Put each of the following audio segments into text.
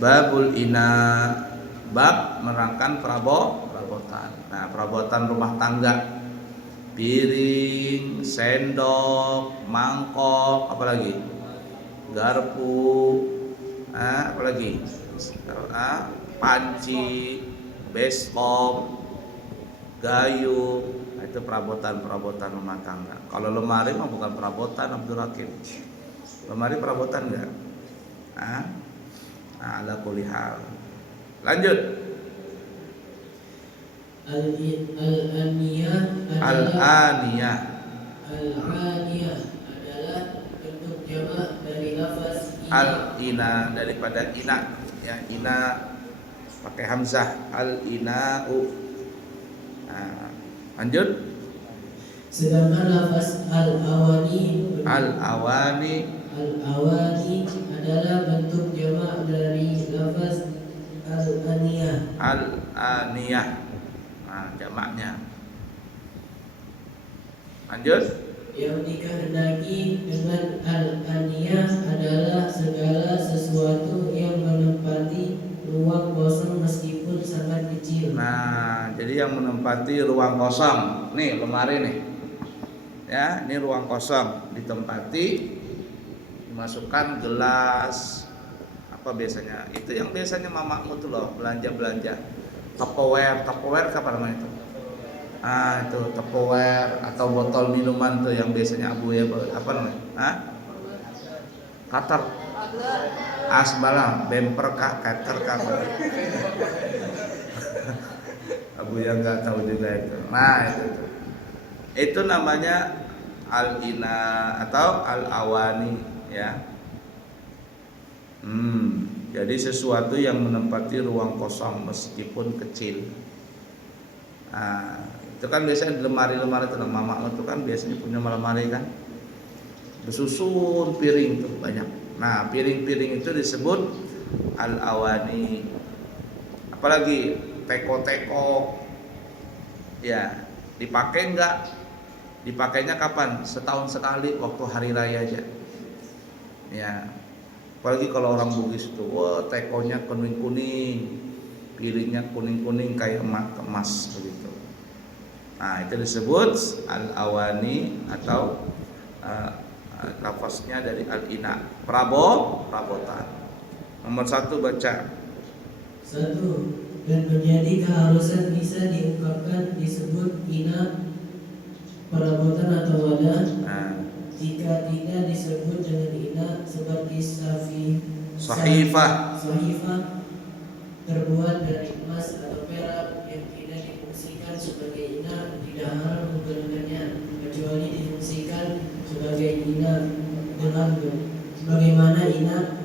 Babul ina, bab menerangkan perabotan. Nah, perabotan rumah tangga, piring, sendok, mangkok, apalagi garpu, apalagi panci, baskom, gayung. Nah, itu perabotan rumah tangga. Kalau lemari mah bukan perabotan, Abdul Hakim. Lemari perabotan enggak? Ala kulli hal. Lanjut. Al-aniyah adalah bentuk jamak dari lafaz al-ina, daripada ina, ya, ina pakai hamzah, al-ina'u. Nah, lanjut. Sedangkan lafaz al-awani adalah bentuk jamak dari lafaz al-aniyah. Nah, jamaknya. Lanjut. Yang dikehendaki dengan al-aniyah adalah segala sesuatu yang menempati ruang kosong meskipun sangat kecil. Nah, jadi yang menempati ruang kosong, nih lemari nih. Ya, ini ruang kosong, ditempati, dimasukkan gelas, apa biasanya? Itu yang biasanya mamamu tuh loh, belanja Tupperware apa namanya itu? Itu Tupperware atau botol minuman tuh yang biasanya abu ya, apa namanya? Cutter. Asbalah, bemper kah, cutter kah? Abu yang nggak tahu juga itu. Nah, itu namanya al-ina atau al-awani, ya. Jadi sesuatu yang menempati ruang kosong meskipun kecil. Nah, itu kan biasanya di lemari-lemari itu, mama itu kan biasanya punya lemari kan, bersusun piring tuh banyak. Nah, piring-piring itu disebut al-awani. Apalagi teko-teko, ya, dipakai enggak? Dipakainya kapan? Setahun sekali, waktu hari raya aja. Ya, apalagi kalau orang Bugis itu, wah, tekonya kuning-kuning, piringnya kuning-kuning kayak emas begitu. Nah, itu disebut al-awani atau lafaznya dari al-ina, perabotan. Nomor 1 baca. 1. Dan menjadi keharusan bisa diungkapkan disebut ina, perabotan atau wadah. Jika tidak disebut dengan ina, seperti sahifah terbuat dari emas atau perak yang tidak difungsikan sebagai ina, tidak halal menggunakannya kecuali difungsikan sebagai ina dengan sebagaimana ina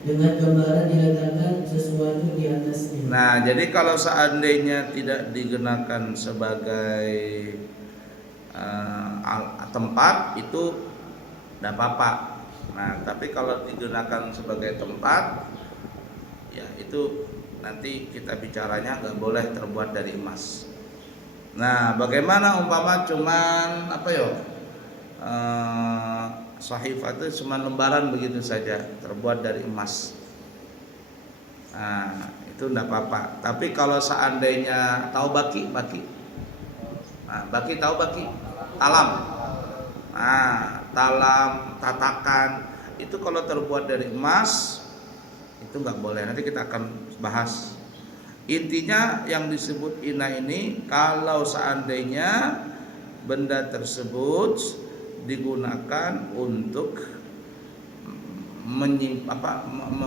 dengan gambaran diletakkan sesuatu di atasnya. Nah, jadi kalau seandainya tidak digunakan sebagai tempat itu tidak apa-apa. Nah, tapi kalau digunakan sebagai tempat, ya itu nanti kita bicaranya nggak boleh terbuat dari emas. Nah, bagaimana umpama cuman apa ya? Sahifah itu cuma lembaran begitu saja terbuat dari emas. Nah, itu tidak apa-apa. Tapi kalau seandainya tahu baki, nah, baki tahu baki, talam. Nah, talam, tatakan itu kalau terbuat dari emas itu nggak boleh. Nanti kita akan bahas. Intinya yang disebut ina ini kalau seandainya benda tersebut digunakan untuk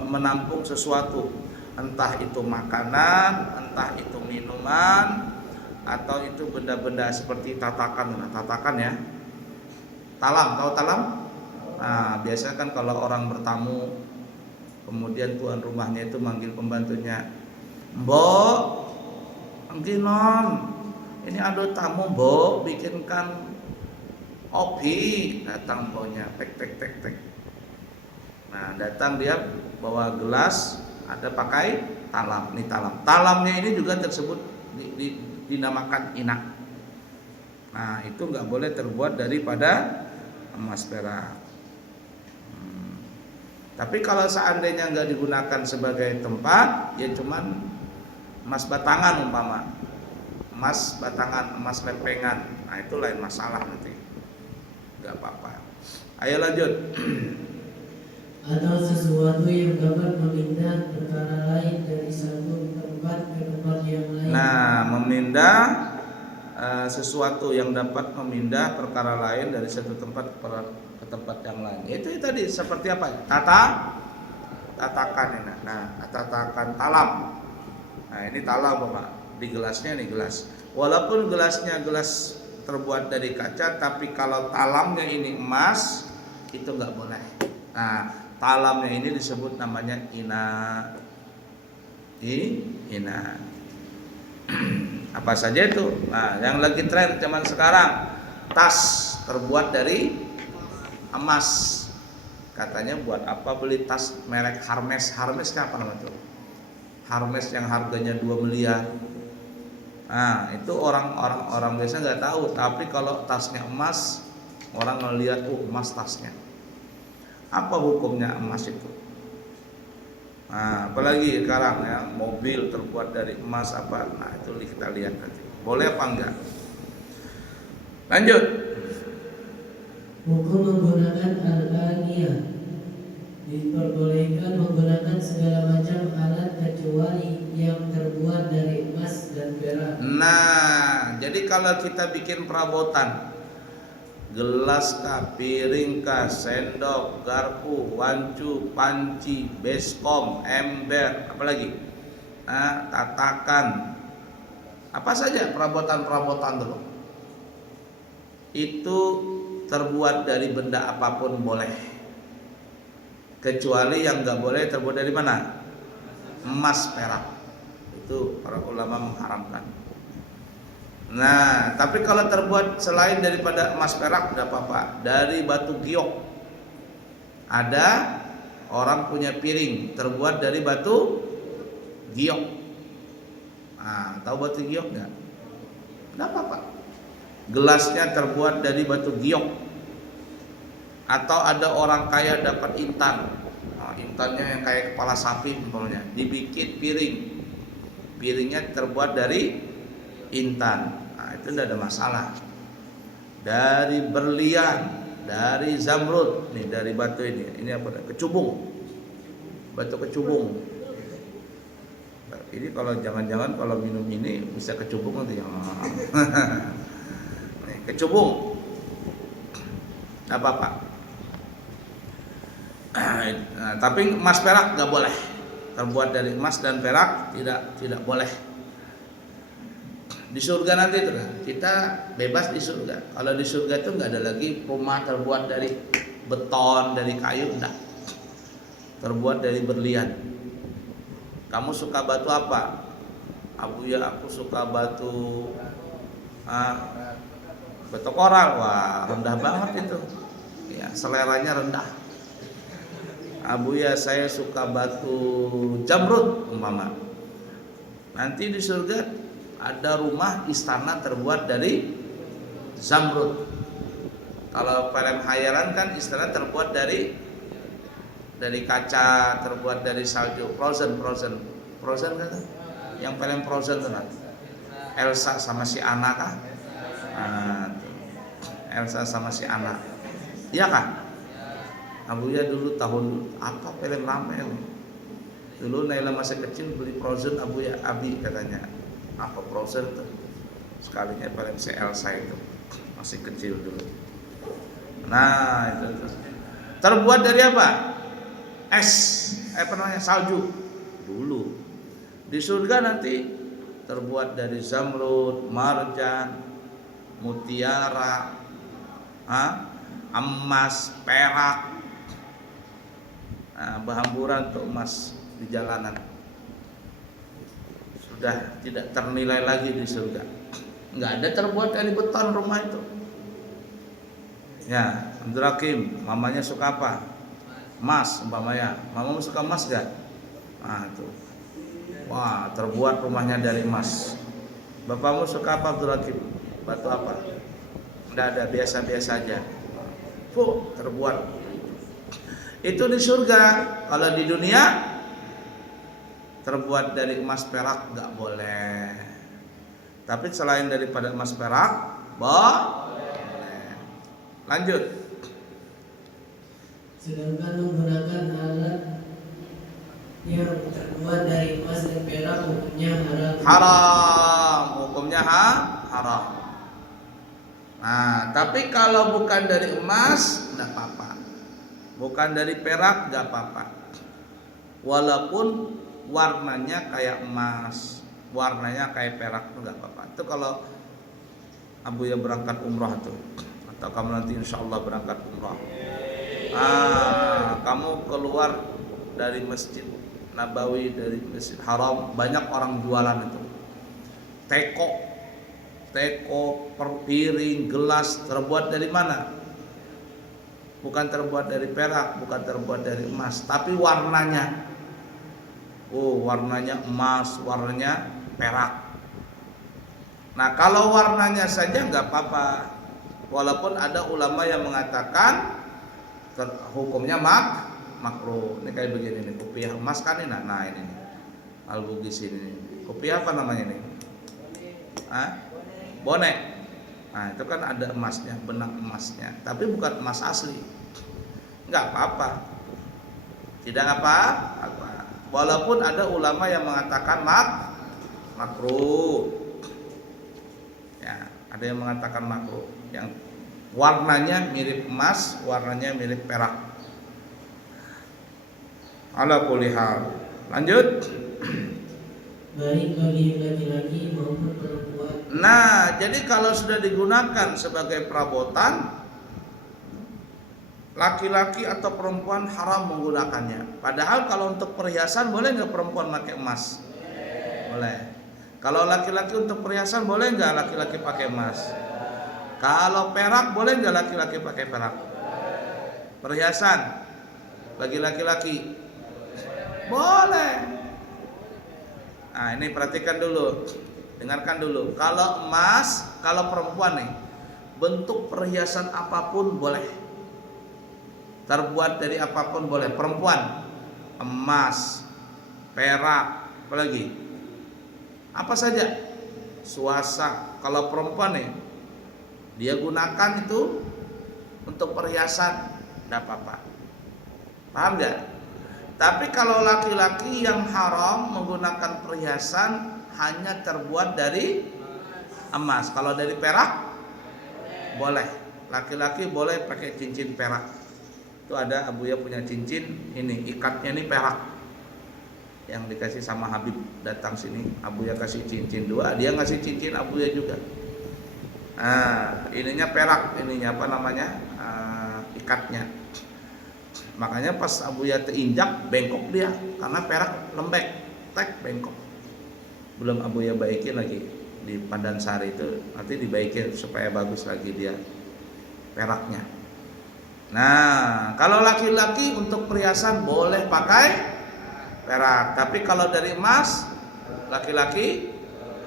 menampung sesuatu, entah itu makanan, entah itu minuman, atau itu benda-benda seperti tatakan ya, talam, tahu talam? Nah, biasanya kan kalau orang bertamu, kemudian tuan rumahnya itu manggil pembantunya, "Mbok, angginon, ini ada tamu, Mbok, bikinkan kopi." Datang mboknya, tek. Nah, datang dia bawa gelas, ada pakai talam. Ini talam. Talamnya ini juga tersebut dinamakan inak. Nah, itu nggak boleh terbuat daripada emas perak. Tapi kalau seandainya nggak digunakan sebagai tempat, ya cuman emas batangan umpama, emas batangan, emas lempengan, nah itu lain masalah nanti, nggak apa-apa. Ayo lanjut. Atau sesuatu yang dapat memindah perkara lain dari satu tempat ke tempat yang lain. Nah, memindah sesuatu yang dapat memindah perkara lain dari satu tempat ke tempat yang lain. Itu tadi seperti apa? Tatakan ini. Nah, tatakan talam. Nah, ini talam Bapak. Di gelasnya nih gelas. Walaupun gelasnya gelas terbuat dari kaca, tapi kalau talamnya ini emas, itu nggak boleh. Nah, talamnya ini disebut namanya ina. Ina. Apa saja itu? Nah, yang lagi tren zaman sekarang, tas terbuat dari emas. Katanya buat apa beli tas merek Hermes? Hermes apa namanya itu? Hermes yang harganya 2 miliar. Nah, itu orang biasa nggak tahu. Tapi kalau tasnya emas, orang ngelihat, emas tasnya. Apa hukumnya emas itu? Nah, apalagi sekarang ya, mobil terbuat dari emas apa? Nah, itu kita lihat nanti. Boleh apa enggak? Lanjut. Hukum menggunakan al-aniyah. Diperbolehkan menggunakan segala macam alat kecuali yang terbuat dari emas dan perak. Nah, jadi kalau kita bikin perabotan, gelas kah, piring kah, sendok, garpu, wancu, panci, baskom, ember, apalagi, tatakan, apa saja perabotan-perabotan dulu, itu terbuat dari benda apapun boleh, kecuali yang nggak boleh terbuat dari mana? Emas, perak. Itu para ulama mengharamkan. Nah, tapi kalau terbuat selain daripada emas perak tidak apa-apa. Dari batu giok. Ada orang punya piring terbuat dari batu giok. Nah, tahu batu giok nggak? Tidak apa-apa. Gelasnya terbuat dari batu giok. Atau ada orang kaya dapat intan. Nah, intannya yang kayak kepala sapi umpamanya, dibikin piring. Piringnya terbuat dari intan. Itu tidak ada masalah. Dari berlian, dari zamrud, nih dari batu ini apa? Kecubung, batu kecubung. Ini kalau jangan-jangan kalau minum ini bisa kecubung nanti. Nih, kecubung, apa? Nah, tapi emas perak nggak boleh. Terbuat dari emas dan perak tidak boleh. Di surga nanti itu kan kita bebas di surga. Kalau di surga itu nggak ada lagi rumah terbuat dari beton, dari kayu, enggak. Terbuat dari berlian. Kamu suka batu apa? Abu ya, aku suka batu koral. Wah, rendah banget itu. Ya, seleranya rendah. Abu ya, saya suka batu jamrud umpama. Nanti di surga ada rumah istana terbuat dari zamrud. Kalau film khayalan kan istana terbuat dari kaca, terbuat dari salju. Frozen kan? Yang film Frozen kan? Elsa sama si Anna kah? Elsa sama si Anna. Iya kah? Abuya dulu tahun apa film rame? Dulu Naila masih kecil beli Frozen Abuya Abi katanya. Apa Frozen tuh? Sekalinya film si Elsa itu masih kecil dulu. Nah, itu. Terbuat dari apa? Es, salju dulu. Di surga nanti terbuat dari zamrud, marjan, mutiara, emas, perak. Nah, berhamburan untuk emas di jalanan. Sudah tidak ternilai lagi di surga. Nggak ada terbuat dari beton rumah itu. Ya, Abdul Hakim, mamanya suka apa? Emas umpamanya. Mamamu suka emas gak? Nah, itu. Wah, terbuat rumahnya dari emas. Bapakmu suka apa Abdul Hakim? Batu apa? Nggak ada, biasa-biasa aja. Terbuat. Itu di surga. Kalau di dunia terbuat dari emas perak nggak boleh. Tapi selain daripada emas perak boleh. Lanjut. Sedangkan menggunakan alat yang terbuat dari emas dan perak hukumnya haram. Haram, hukumnya haram. Nah, tapi kalau bukan dari emas enggak apa-apa. Bukan dari perak enggak apa-apa. Walaupun warnanya kayak emas, warnanya kayak perak enggak apa-apa. Itu kalau Abuya berangkat umrah tuh, atau kamu nanti insya Allah berangkat umrah. Kamu keluar dari Masjid Nabawi, dari Masjid Haram, banyak orang jualan itu. Teko, piring, gelas terbuat dari mana? Bukan terbuat dari perak, bukan terbuat dari emas, tapi warnanya. Warnanya emas, warnanya perak. Nah, kalau warnanya saja nggak apa-apa. Walaupun ada ulama yang mengatakan hukumnya makruh. Ini kayak begini nih, kopiah emas kan ini. Nah ini Al-Bugis ini. Kopiah apa namanya nih? Bonek. Nah itu kan ada emasnya, benang emasnya, tapi bukan emas asli. Enggak apa-apa. Tidak apa-apa. Walaupun ada ulama yang mengatakan makruh. Ya, ada yang mengatakan makruh. Yang warnanya mirip emas, warnanya mirip perak. Ala kulli hal. Lanjut. Baik bagi laki-laki maupun perempuan. Nah, jadi kalau sudah digunakan sebagai perabotan, laki-laki atau perempuan haram menggunakannya. Padahal kalau untuk perhiasan boleh nggak perempuan pakai emas? Boleh. Kalau laki-laki untuk perhiasan boleh nggak laki-laki pakai emas? Kalau perak boleh nggak laki-laki pakai perak? Perhiasan bagi laki-laki boleh. Nah ini perhatikan dulu, dengarkan dulu. Kalau emas, kalau perempuan nih, bentuk perhiasan apapun boleh, terbuat dari apapun boleh. Perempuan, emas, perak, apalagi apa saja, suasa. Kalau perempuan nih, dia gunakan itu untuk perhiasan, tidak apa-apa. Paham gak? Tapi kalau laki-laki yang haram menggunakan perhiasan hanya terbuat dari emas. Kalau dari perak boleh. Laki-laki boleh pakai cincin perak. Itu ada Abuya punya cincin ini, ikatnya ini perak. Yang dikasih sama Habib datang sini, Abuya kasih cincin 2, dia ngasih cincin Abuya juga. Nah, ininya perak, ininya apa namanya? Ikatnya. Makanya pas Abuya terinjak bengkok dia karena perak lembek, bengkok. Belum Abuya baikin lagi di Pandan Sari itu, nanti dibaikin supaya bagus lagi dia peraknya. Nah, kalau laki-laki untuk perhiasan boleh pakai perak, tapi kalau dari emas laki-laki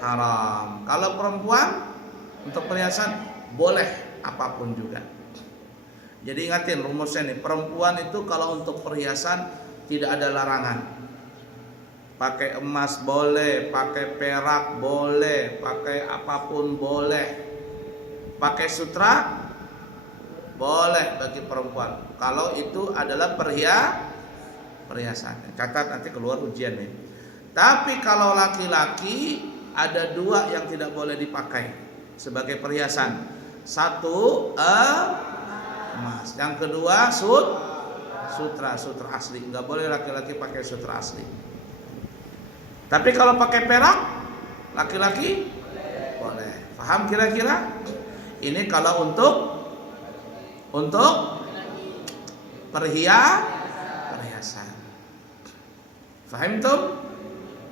haram. Kalau perempuan untuk perhiasan boleh apapun juga. Jadi ingatin rumusnya nih, perempuan itu kalau untuk perhiasan tidak ada larangan. Pakai emas boleh, pakai perak boleh, pakai apapun boleh. Pakai sutra boleh bagi perempuan. Kalau itu adalah perhiasan. Catat nanti keluar ujian nih. Tapi kalau laki-laki ada 2 yang tidak boleh dipakai sebagai perhiasan. Satu emas, yang kedua sutra asli. Nggak boleh laki-laki pakai sutra asli. Tapi kalau pakai perak laki-laki boleh. Paham kira-kira? Ini kalau untuk perhiasan. Paham tuh?